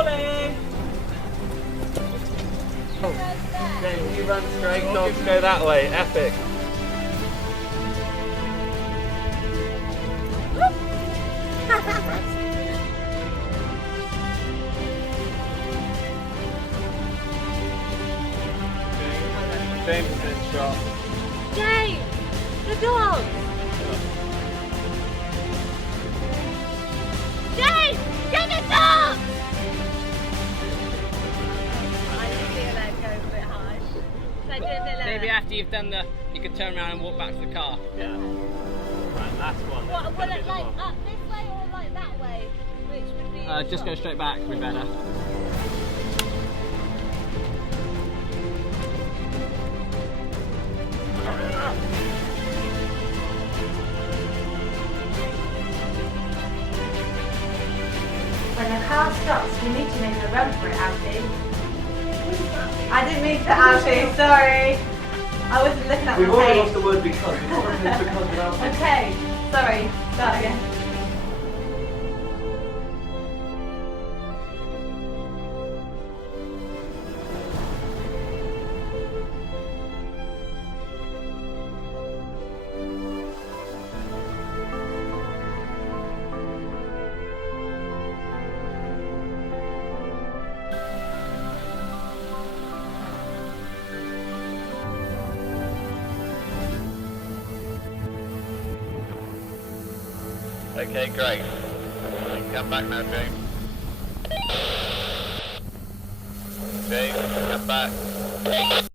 Ollie! James, you run straight, dogs go that way. Epic. James has been shot. James! The dog! James! Get the dog! I feel like go a bit high. Should I do a bit lower? Maybe after you've done you could turn around and walk back to the car. Yeah. Right, last one. What, will it like up this way or like that way? Which would be Just go straight back, would be better. When the car stops, you need to make a run for it, Alfie. I didn't mean to, Alfie, sorry. I wasn't looking at We've the already page. lost the word because. We've not replaced because without it. Okay, sorry, start again. Okay, great. Come back now, James. James, come back.